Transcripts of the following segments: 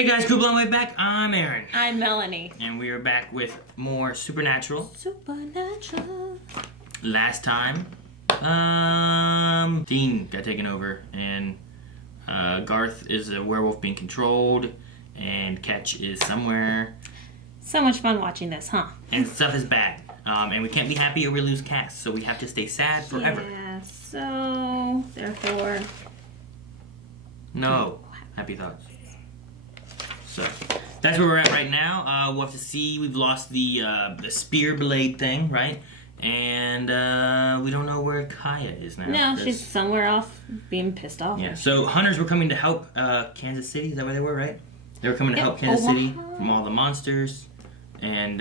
Hey guys, cool blown way back. I'm Aaron. I'm Melanie. And we are back with more Supernatural. Supernatural. Last time, Dean got taken over, and Garth is a werewolf being controlled, and Ketch is somewhere. So much fun watching this, huh? And stuff is bad. And we can't be happy or we lose Cass, so we have to stay sad forever. Yeah, so therefore... No. Happy thoughts. So, that's where we're at right now. We'll have to see. We've lost the spear blade thing, right? And we don't know where Kaya is now. No, she's somewhere off being pissed off. Yeah, so hunters were coming to help Kansas City. Is that where they were, right? They were coming to help Kansas City from all the monsters. And,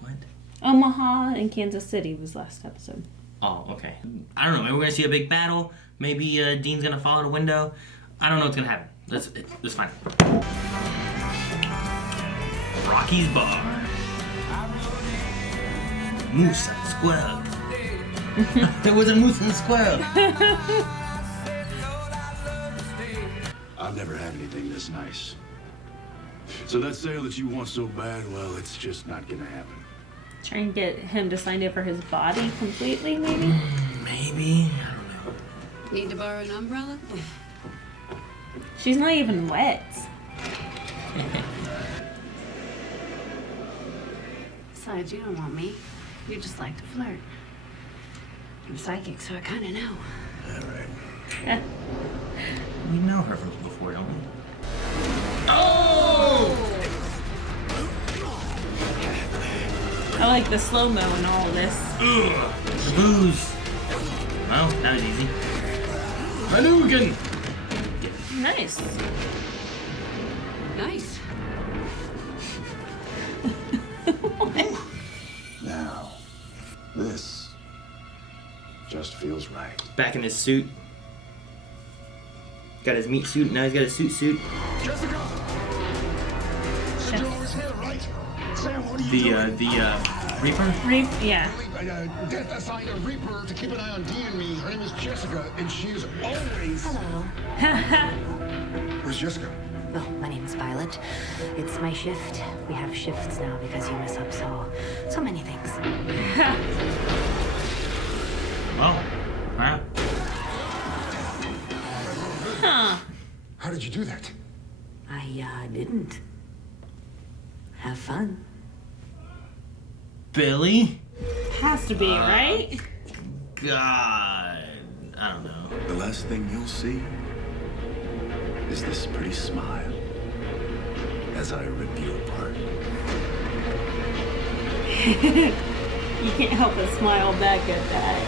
what? Omaha and Kansas City was last episode. Oh, okay. I don't know. Maybe we're going to see a big battle. Maybe Dean's going to fall out a window. I don't know what's going to happen. Let's find out. Rocky's Bar. Moose and squirrel. There was a moose and squirrel. I've never had anything this nice. So that sale that you want so bad, well, it's just not gonna happen. Trying to get him to sign up for his body completely, maybe? Maybe. I don't know. Need to borrow an umbrella? She's not even wet. Besides, you don't want me. You just like to flirt. I'm psychic, so I kind of know. All right. Yeah. We know her from before, don't we? Oh! I like the slow-mo in all of this. Ugh. Booze. Well, that was easy. Hadouken! Nice. Nice. Now, this just feels right. Back in his suit. Got his meat suit, now he's got his suit. Jessica! Chef. You're always here, right? Sam, what are you The Reaper? Yeah. Death assigned a Reaper to keep an eye on Dee and me. Her name is Jessica, and she is always... Hello. Where's Jessica? Oh, my name is Violet. It's my shift. We have shifts now because you mess up so many things. Well, wow. Huh. How did you do that? I didn't. Have fun. Billy? Has to be, right? God. I don't know. The last thing you'll see is this pretty smile as I rip you apart. You can't help but smile back at that.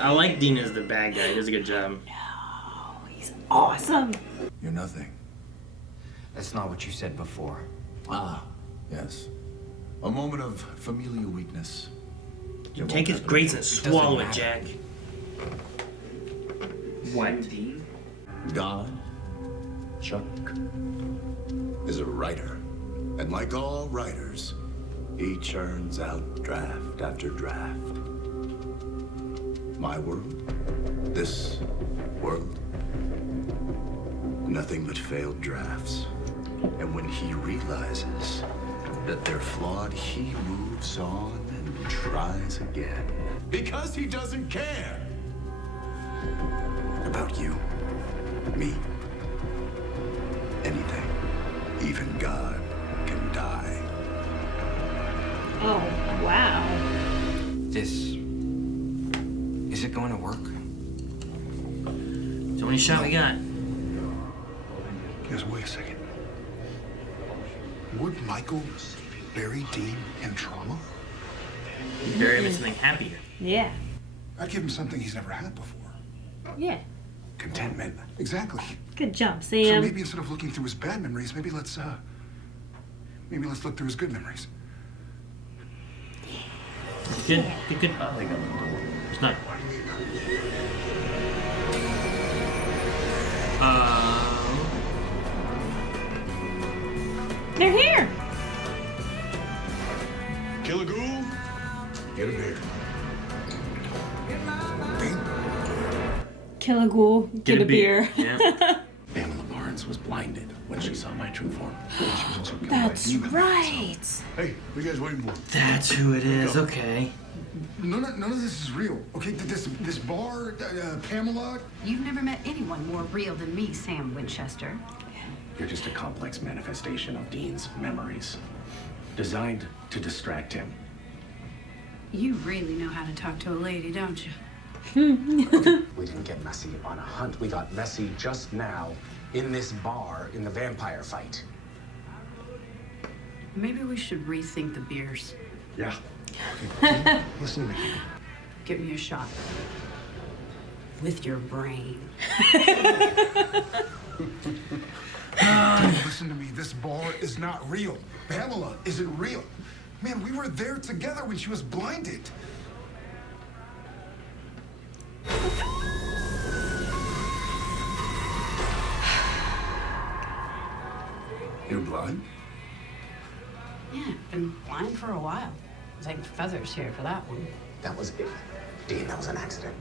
I like Dean as the bad guy. He does a good job. No, he's awesome. You're nothing. That's not what you said before. Ah, yes. A moment of familial weakness. You take his grades and swallow it, Jack. What? God, Chuck, is a writer. And like all writers, he churns out draft after draft. My world, this world, nothing but failed drafts. And when he realizes that they're flawed, he moves on and tries again. Because he doesn't care about you, me, anything. Even God can die. Oh, wow. Is it going to work? So many shot we got. Guys, wait a second. Would Michael bury Dean in trauma? Bury him in something happier. Yeah. I'd give him something he's never had before. Yeah. Contentment. Exactly. Good job, So Sam. maybe instead of looking through his bad memories, maybe let's look through his good memories. Good. It's not. They're here. Kill a ghoul, get a beer. Dean? Kill a ghoul, get a beer. Yeah. Pamela Barnes was blinded when she saw my true form. She was also killed by That's demons. right. Hey, what are you guys waiting for? That's who it is. Okay. None of this is real. Okay, this bar, Pamela. You've never met anyone more real than me, Sam Winchester. You're just a complex manifestation of Dean's memories, designed to distract him. You really know how to talk to a lady, don't you? We didn't get messy on a hunt. We got messy just now in this bar in the vampire fight. Maybe we should rethink the beers. Yeah. Okay, listen to me. Give me a shot. With your brain. Listen to me. This bar is not real. Pamela isn't real. Man, we were there together when she was blinded. You're blind? Yeah, been blind for a while. It's like feathers here for that one. That was it. Dean, that was an accident.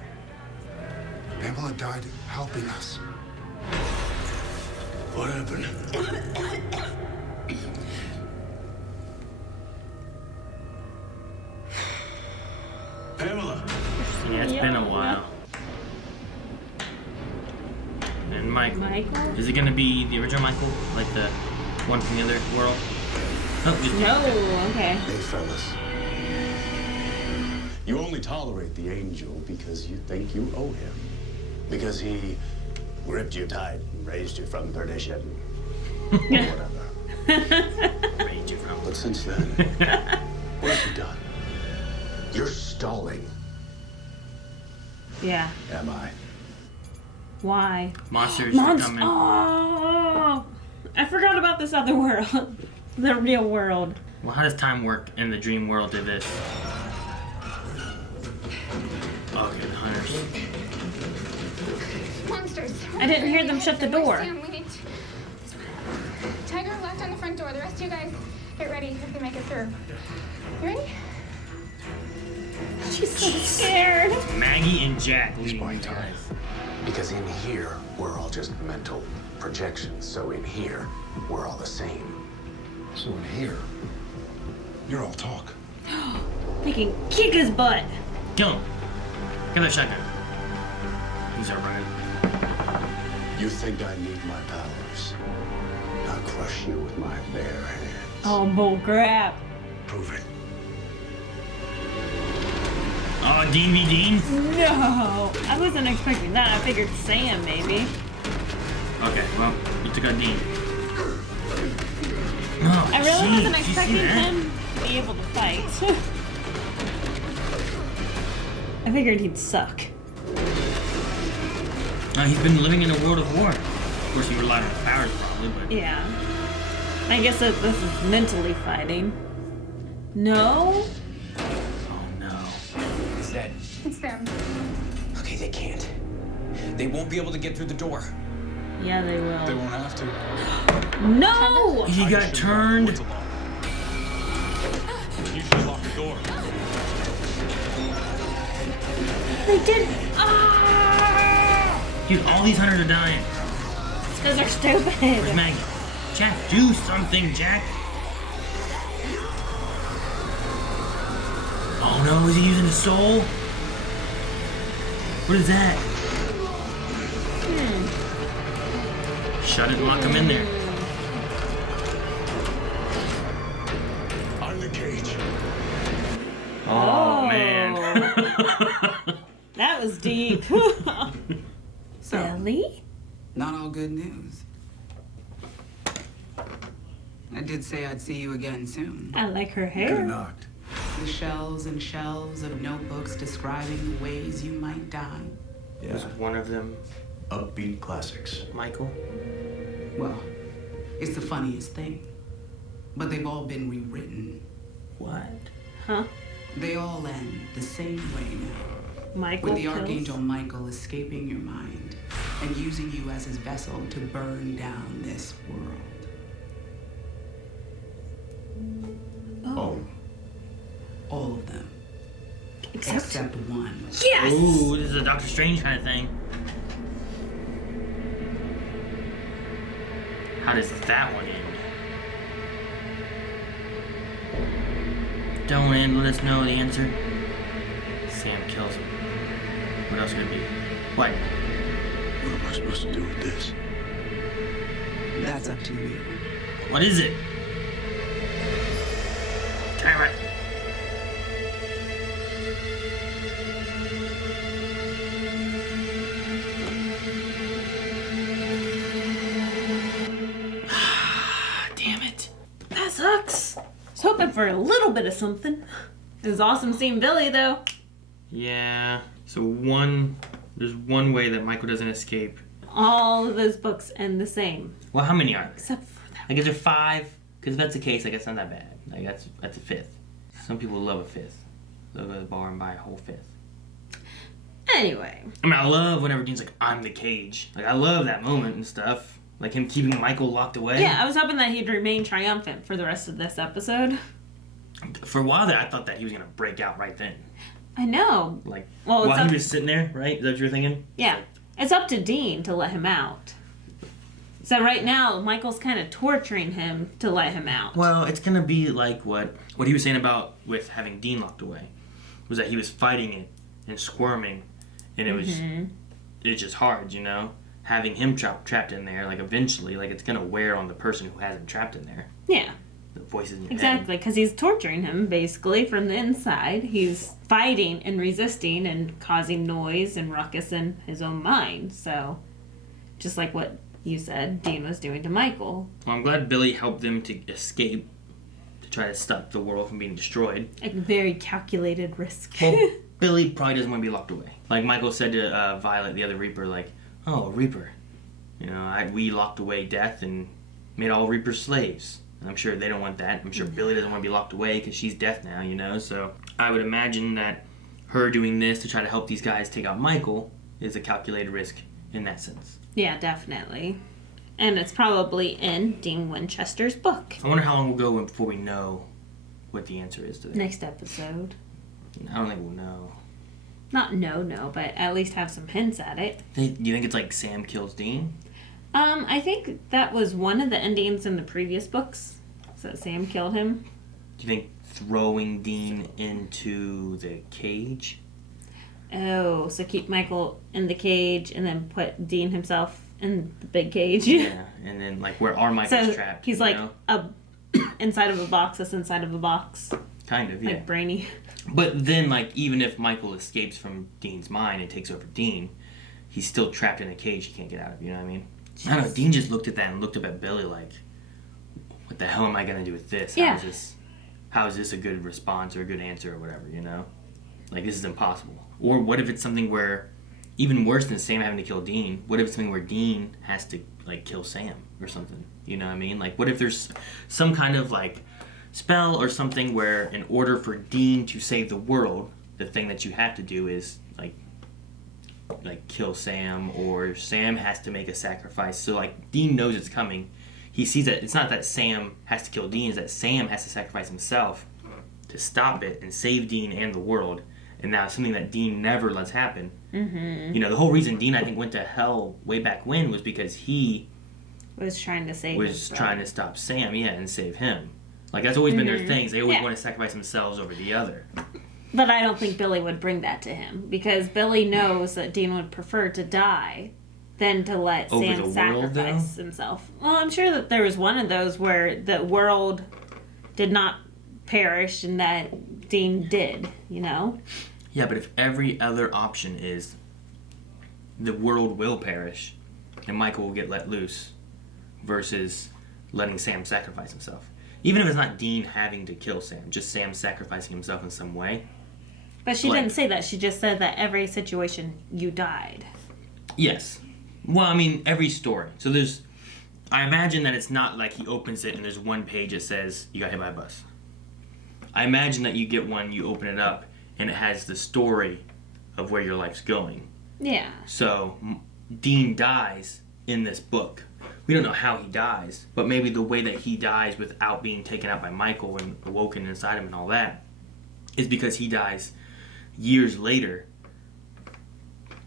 Pamela died helping us. What happened? Pamela! Yeah, it's been a while. And Michael. Michael? Is it gonna be the original Michael? Like the one from the other world? Oh, just No, okay. Hey, fellas. You only tolerate the angel because you think you owe him. Because he gripped you tight and raised you from perdition. Or whatever. Raised you from. But since then, what have you done? You're stalling. Yeah. Am I? Monsters Why? are Monster. coming. Oh, I forgot about this other world. The real world. Well, how does time work in the dream world to this? Okay, the hunters. Monsters. I didn't hear them shut the door. Sam, we need Tiger left on the front door. The rest of you guys get ready if they make it through. You ready? She's so scared. Maggie and Jack leading Spy you time. guys. Because in here, we're all just mental projections. So in here, we're all the same. So in here, you're all talk. They can kick his butt. Kill him. Get that shotgun. He's out running. You think I need my powers? I'll crush you with my bare hands. Oh, bull crap. Prove it. Oh, Dean v. Dean? No, I wasn't expecting that. I figured Sam maybe. Okay, well, you took out Dean. Oh, I really gee, wasn't did you see expecting that? him to be able to fight. I figured he'd suck. He's been living in a world of war. Of course, he relied on his powers probably, but... Yeah. I guess that this is mentally fighting. No? Oh, no. It's dead. It's them. Okay, they can't. They won't be able to get through the door. Yeah, they will. They won't have to. No! He got turned. You should lock the door. They didn't. Ah! Dude, all these hunters are dying. It's because they're Where's stupid. Maggie? Jack, do something, Jack. Oh no, is he using his soul? What is that? Shut it and lock him in there. I'm the cage. Oh, man. That was deep. So, Really? not all good news. I did say I'd see you again soon. I like her Could have hair. knocked. The shelves and shelves of notebooks describing the ways you might die. Was one of them Upbeat classics. Michael? Well, it's the funniest thing. But they've all been rewritten. What? Huh? They all end the same way now. Michael With the kills? Archangel Michael escaping your mind and using you as his vessel to burn down this world. Oh. All of them. Except one. yes! Ooh, this is a Doctor Strange kind of thing. How does that one end? Don't end. Let us know the answer. Sam kills him. What else could it be? What? What am I supposed to do with this? That's up to you. What is it? Damn it. Damn it. That sucks. I was hoping for a little bit of something. It was awesome seeing Billy, though. Yeah. So there's one way that Michael doesn't escape. All of those books end the same. Well, how many are there? Except for that. I guess there are 5. Because if that's the case, I guess not that bad. Like that's a 5th. Some people love a 5th. They'll go to the bar and buy a whole 5th. Anyway. I mean, I love whenever Dean's like, I'm the cage. Like, I love that moment and stuff. Like him keeping Michael locked away. Yeah, I was hoping that he'd remain triumphant for the rest of this episode. For a while there, I thought that he was going to break out right then. I know. Like, well, while he was sitting there, right? Is that what you were thinking? Yeah. It's up to Dean to let him out. So right now, Michael's kind of torturing him to let him out. Well, it's going to be like what he was saying about with having Dean locked away. Was that he was fighting it and squirming. And it was it's just hard, you know? Having him trapped in there, like eventually, like it's going to wear on the person who has him trapped in there. Yeah. The voices in your Exactly, head. because he's torturing him, basically, from the inside. He's fighting and resisting and causing noise and ruckus in his own mind. So, just like what you said Dean was doing to Michael. Well, I'm glad Billy helped them to escape, to try to stop the world from being destroyed. A very calculated risk. Well, Billy probably doesn't want to be locked away. Like Michael said to Violet, the other Reaper, like, oh, Reaper. You know, we locked away Death and made all Reapers slaves. And I'm sure they don't want that. I'm sure Billy doesn't want to be locked away because she's Death now, you know? So I would imagine that her doing this to try to help these guys take out Michael is a calculated risk in that sense. Yeah, definitely. And it's probably in Dean Winchester's book. I wonder how long we'll go before we know what the answer is to that. Next episode. I don't think we'll know. Not no, but at least have some hints at it. Do you think it's like Sam kills Dean? I think that was one of the endings in the previous books. So Sam killed him. Do you think throwing Dean into the cage? Oh, so keep Michael in the cage and then put Dean himself in the big cage. Yeah, and then like where our Michael's so trapped. He's like inside of a box that's inside of a box. Kind of, yeah. Like Brainy. But then, like, even if Michael escapes from Dean's mind and takes over Dean, he's still trapped in a cage he can't get out of, you know what I mean? I don't know, Dean just looked at that and looked up at Billy like, what the hell am I going to do with this? Yeah. How is this a good response or a good answer or whatever, you know? Like, this is impossible. Or what if it's something where, even worse than Sam having to kill Dean, what if it's something where Dean has to, like, kill Sam or something? You know what I mean? Like, what if there's some kind of, like, spell or something where in order for Dean to save the world, the thing that you have to do is, like kill Sam, or Sam has to make a sacrifice. So, like, Dean knows it's coming. He sees that it's not that Sam has to kill Dean, it's that Sam has to sacrifice himself to stop it and save Dean and the world. And now something that Dean never lets happen. Mm-hmm. You know, the whole reason Dean, I think, went to hell way back when was because he was trying to save trying to stop Sam, and save him. Like, that's always been their things. They always want to sacrifice themselves over the other. But I don't think Billy would bring that to him, because Billy knows that Dean would prefer to die than to let Sam sacrifice himself. Well, I'm sure that there was one of those where the world did not perish and that Dean did, you know? Yeah, but if every other option is the world will perish and Michael will get let loose versus letting Sam sacrifice himself. Even if it's not Dean having to kill Sam, just Sam sacrificing himself in some way. But she didn't say that. She just said that every situation you died. Yes. Well, I mean, every story. So I imagine that it's not like he opens it and there's one page that says, you got hit by a bus. I imagine that you get one, you open it up, and it has the story of where your life's going. Yeah. So, Dean dies in this book. We don't know how he dies, but maybe the way that he dies without being taken out by Michael and awoken inside him and all that is because he dies years later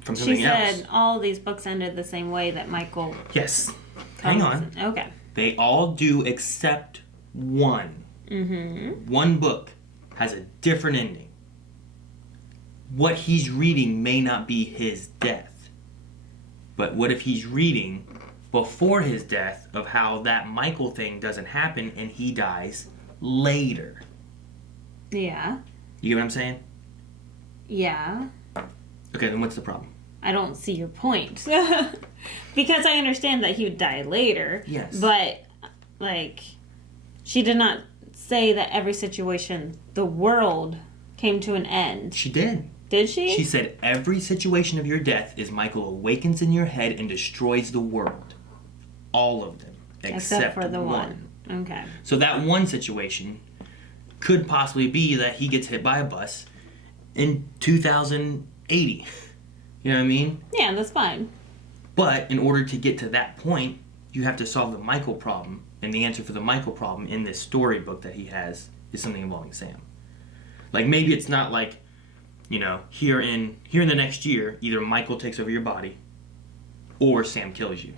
from something else. She said all these books ended the same way that Michael... Yes. Hang on. Okay. They all do except one. Mm-hmm. One book has a different ending. What he's reading may not be his death. But what if he's reading before his death of how that Michael thing doesn't happen and he dies later? Yeah. You get what I'm saying? Yeah. Okay, then what's the problem? I don't see your point. Because I understand that he would die later. Yes. But, like, she did not say that every situation, the world came to an end. She did. Did she? She said every situation of your death is Michael awakens in your head and destroys the world. All of them. Except for the one. Okay. So that one situation could possibly be that he gets hit by a bus in 2080. You know what I mean? Yeah, that's fine. But in order to get to that point, you have to solve the Michael problem. And the answer for the Michael problem in this storybook that he has is something involving Sam. Like, maybe it's not like, you know, here in the next year, either Michael takes over your body or Sam kills you.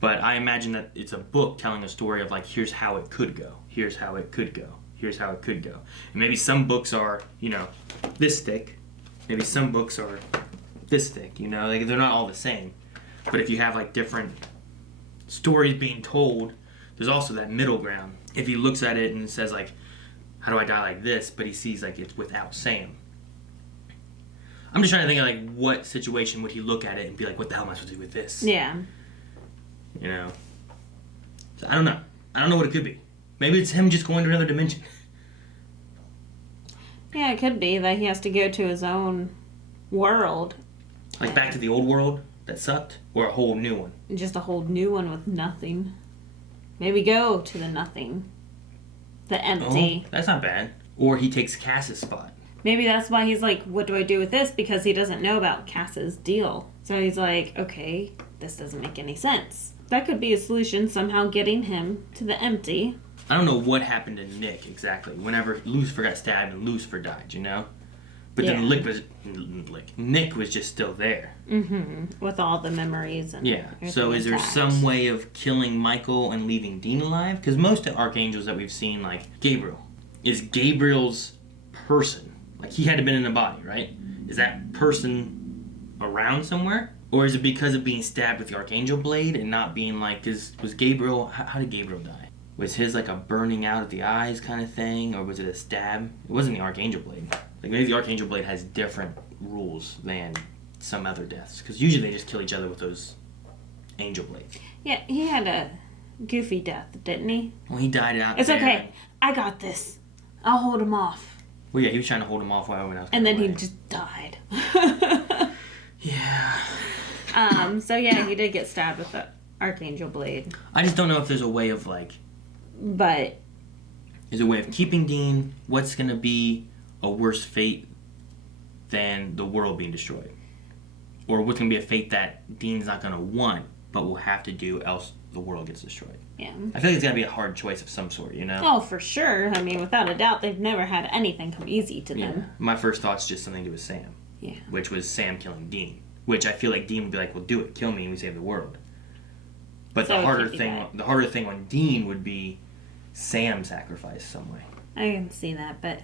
But I imagine that it's a book telling a story of, like, here's how it could go. Here's how it could go. Here's how it could go. And maybe some books are, you know, this thick. Maybe some books are this thick, you know? Like, they're not all the same. But if you have, like, different stories being told, there's also that middle ground. If he looks at it and says, like, how do I die like this? But he sees, like, it's without Sam. I'm just trying to think of, like, what situation would he look at it and be like, what the hell am I supposed to do with this? Yeah. You know? So I don't know. I don't know what it could be. Maybe it's him just going to another dimension. Yeah, it could be that he has to go to his own world. Like back to the old world that sucked? Or a whole new one? Just a whole new one with nothing. Maybe go to the nothing. The empty. Oh, that's not bad. Or he takes Cass's spot. Maybe that's why he's like, what do I do with this? Because he doesn't know about Cass's deal. So he's like, okay, this doesn't make any sense. That could be a solution, somehow getting him to the empty. I don't know what happened to Nick exactly. Whenever Lucifer got stabbed and Lucifer died, you know? But then Nick was just still there. Mm-hmm. With all the memories and yeah. So is there some way of killing Michael and leaving Dean alive? Because most of archangels that we've seen, like Gabriel, is Gabriel's person. Like, he had to been in a body, right? Is that person around somewhere? Or is it because of being stabbed with the archangel blade and not being like, was Gabriel, how did Gabriel die? Was his like a burning out of the eyes kind of thing? Or was it a stab? It wasn't the archangel blade. Like, maybe the archangel blade has different rules than some other deaths. Because usually they just kill each other with those angel blades. Yeah, he had a goofy death, didn't he? Well, he died out It's there. okay. I got this. I'll hold him off. Well, yeah, he was trying to hold him off while everyone else. And then he just died. Yeah. So yeah, he did get stabbed with the archangel blade. I just don't know if there's a way of like. But. There's a way of keeping Dean. What's gonna be a worse fate than the world being destroyed, or what's gonna be a fate that Dean's not gonna want, but will have to do, else the world gets destroyed. Yeah. I feel like it's gotta be a hard choice of some sort, you know? Oh, for sure. I mean, without a doubt, they've never had anything come easy to them. My first thought's just something to do with Sam. Yeah. Which was Sam killing Dean. Which I feel like Dean would be like, well, do it, kill me, and we save the world. But So the harder thing on Dean would be Sam sacrifice some way. I can see that, but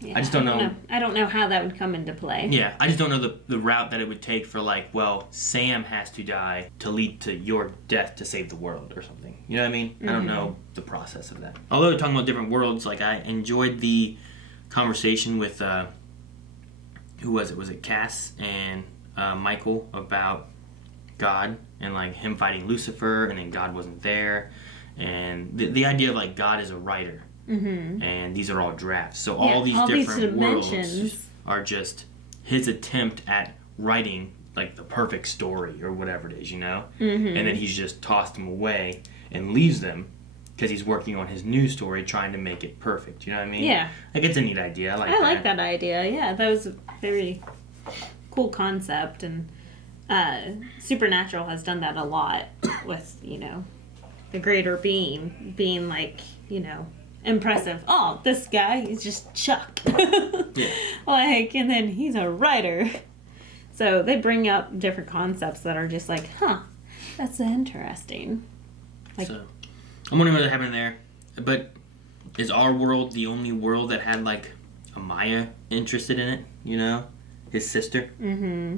yeah, I just don't know. I don't know how that would come into play. Yeah, I just don't know the route that it would take for like, well, Sam has to die to lead to your death to save the world or something. You know what I mean? I don't know the process of that. Although talking about different worlds, like I enjoyed the conversation with who was it? Was it Cass and Michael about God and like him fighting Lucifer, and then God wasn't there, and the idea of like God is a writer. Mm-hmm. And these are all drafts. So all these different worlds are just his attempt at writing like the perfect story or whatever it is, you know? Mm-hmm. And then he's just tossed them away and leaves them because he's working on his new story trying to make it perfect. You know what I mean? Yeah. Like, it's a neat idea. I like that idea. Yeah, that was a very cool concept. And Supernatural has done that a lot with, you know, the greater being like, you know, impressive. Oh, this guy is just Chuck. Yeah. Like, and then he's a writer. So they bring up different concepts that are just like, huh, that's interesting. So, I'm wondering what happened there. But is our world the only world that had, like, a Maya interested in it? You know? His sister? Mm-hmm.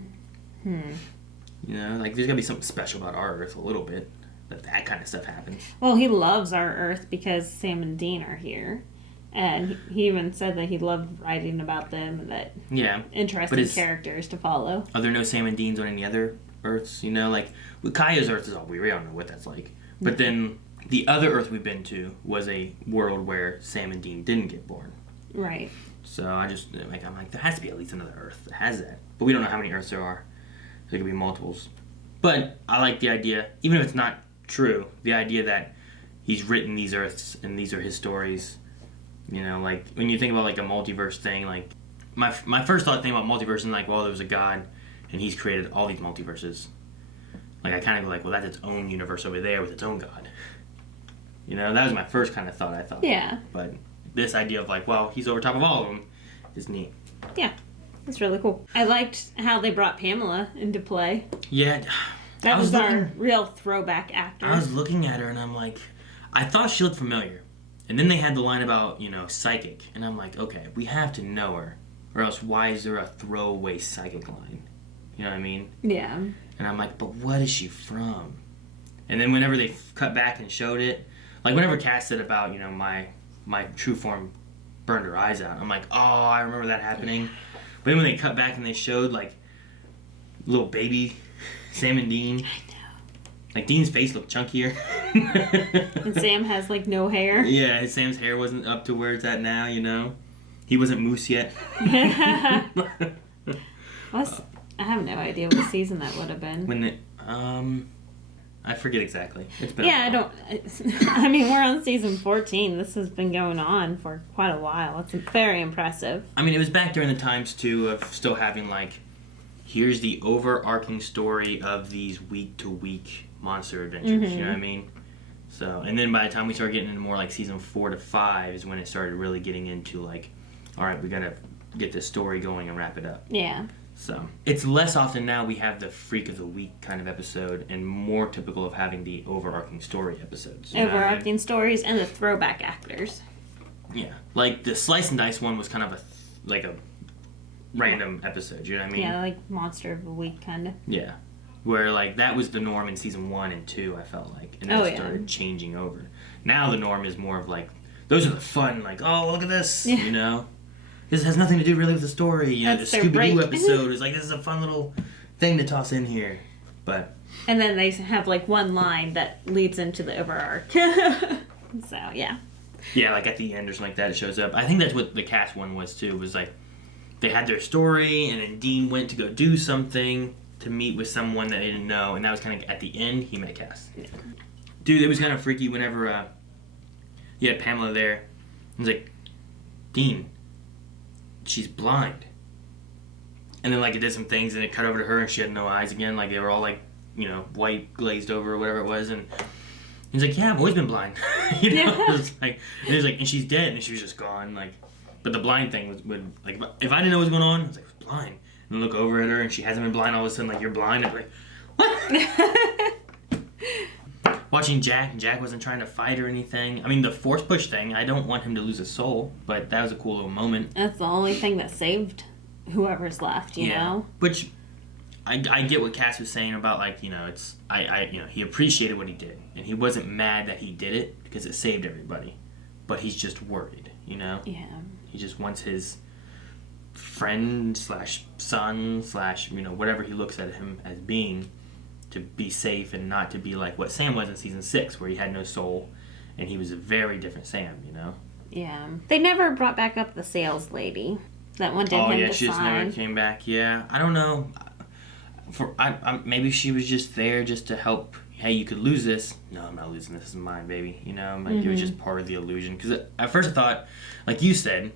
You know? Like, there's gotta be something special about our Earth a little bit. That kind of stuff happens. Well, he loves our Earth because Sam and Dean are here. And he even said that he loved writing about them and that interesting characters to follow. Are there no Sam and Deans on any other Earths? You know, like, with Kaya's Earth is all we don't know what that's like. But then the other Earth we've been to was a world where Sam and Dean didn't get born. Right. So I'm like, there has to be at least another Earth that has that. But we don't know how many Earths there are. There could be multiples. But I like the idea, even if it's not true, the idea that he's written these Earths and these are his stories. You know, like, when you think about, like, a multiverse thing, like, my first thought thing about multiverse is, like, well, there was a God, and he's created all these multiverses. Like, I kind of go, like, well, that's its own universe over there with its own God. You know, that was my first kind of thought, I thought. Yeah. But this idea of, like, well, he's over top of all of them is neat. Yeah. That's really cool. I liked how they brought Pamela into play. Yeah. That was our real throwback actor. I was looking at her, and I'm like, I thought she looked familiar. And then they had the line about, you know, psychic. And I'm like, okay, we have to know her. Or else why is there a throwaway psychic line? You know what I mean? Yeah. And I'm like, but what is she from? And then whenever they cut back and showed it, like whenever Cass said about, you know, my true form burned her eyes out, I'm like, oh, I remember that happening. But then when they cut back and they showed, like, little baby Sam and Dean. I know. Like, Dean's face looked chunkier. And Sam has, like, no hair. Yeah, Sam's hair wasn't up to where it's at now, you know? He wasn't Moose yet. I have no idea what season that would have been. When I forget exactly. It's been I mean, we're on season 14. This has been going on for quite a while. It's very impressive. I mean, it was back during the times, too, of still having, like, here's the overarching story of these week-to-week monster adventures, you know what I mean? So, and then by the time we started getting into more like season 4 to 5 is when it started really getting into like, all right, we gotta get this story going and wrap it up. Yeah. So, it's less often now we have the freak of the week kind of episode and more typical of having the overarching story episodes. Overarching stories and the throwback actors. Yeah. Like the Slice and Dice one was kind of a random episode, you know what I mean? Yeah, like Monster of the Week kind of. Yeah. Where, like, that was the norm in season 1 and 2, I felt like. And then it started changing over. Now the norm is more of, like, those are the fun, like, oh, look at this, you know? This has nothing to do really with the story. You know, the Scooby-Doo episode is like, this is a fun little thing to toss in here. But... And then they have, like, one line that leads into the overarch. So, yeah. Yeah, like, at the end or something like that, it shows up. I think that's what the Cass one was, too, was, like, they had their story, and then Dean went to go do something to meet with someone that they didn't know, and that was kind of at the end he met Cass. Yeah. Dude, it was kind of freaky whenever you had Pamela there. It was like, Dean, she's blind. And then like it did some things and it cut over to her and she had no eyes again, like they were all like, you know, white glazed over or whatever it was, and he's like, yeah, I've always been blind. You know? It was like, and he was like, and she's dead, and she was just gone, like, but the blind thing would like, if I didn't know what was going on, I was like, blind. And look over at her, and she hasn't been blind all of a sudden, like, you're blind. I'm like, what? Watching Jack wasn't trying to fight or anything. I mean, the force push thing, I don't want him to lose his soul, but that was a cool little moment. That's the only thing that saved whoever's left, you know? Which, I get what Cass was saying about, like, you know, it's, you know, he appreciated what he did, and he wasn't mad that he did it, because it saved everybody. But he's just worried, you know? Yeah. He just wants his friend / son / you know, whatever he looks at him as being, to be safe and not to be like what Sam was in season 6, where he had no soul and he was a very different Sam, you know? Yeah. They never brought back up the sales lady that wanted him to sign. Oh yeah, she just never came back. Yeah, I don't know. Maybe she was just there just to help. Hey, you could lose this. No, I'm not losing this. This is mine, baby. You know, like, it was just part of the illusion. Because at first I thought, like you said,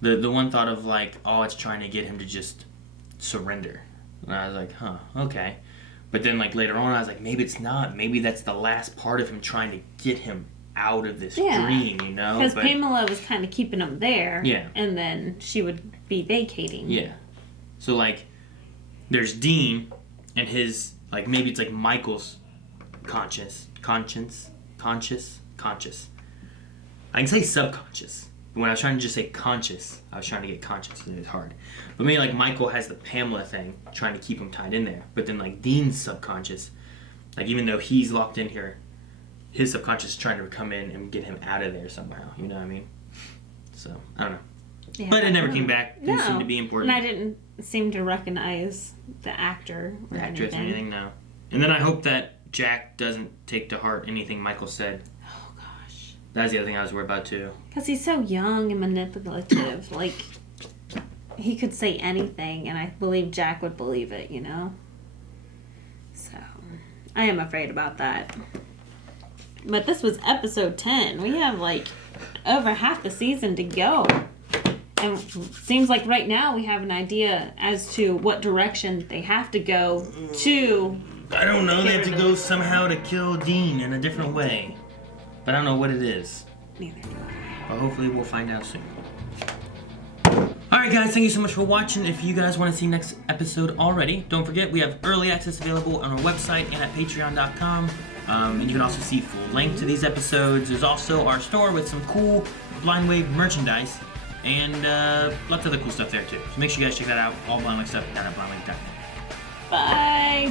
the one thought of like, oh, it's trying to get him to just surrender. And I was like, huh, okay. But then like later on I was like, maybe it's not. Maybe that's the last part of him trying to get him out of this dream, you know? Because Pamela was kind of keeping him there. Yeah. And then she would be vacating. Yeah. So like, there's Dean and his, like, maybe it's like Michael's conscience. conscious. I can say subconscious. But when I was trying to just say conscious, I was trying to get conscious, and it was hard. But maybe like Michael has the Pamela thing, trying to keep him tied in there. But then like Dean's subconscious, like even though he's locked in here, his subconscious is trying to come in and get him out of there somehow. You know what I mean? So I don't know. Yeah, but it never came back. Didn't seem to be important. And I didn't seem to recognize the actor or actress anything. or anything, no. And then I hope that Jack doesn't take to heart anything Michael said. Oh gosh. That's the other thing I was worried about too. Because he's so young and manipulative. Like, he could say anything, and I believe Jack would believe it, you know? So, I am afraid about that. But this was episode 10. We have, like, over half the season to go. And it seems like right now we have an idea as to what direction they have to go to... I don't know. They have to go somehow to kill Dean in a different way. But I don't know what it is. Neither do I. But hopefully we'll find out soon. Alright guys, thank you so much for watching. If you guys want to see next episode already, don't forget we have early access available on our website and at patreon.com. And you can also see full length to these episodes. There's also our store with some cool Blind Wave merchandise. And lots of other cool stuff there too. So make sure you guys check that out. All Blind Wave stuff down at blindwave.net. Bye!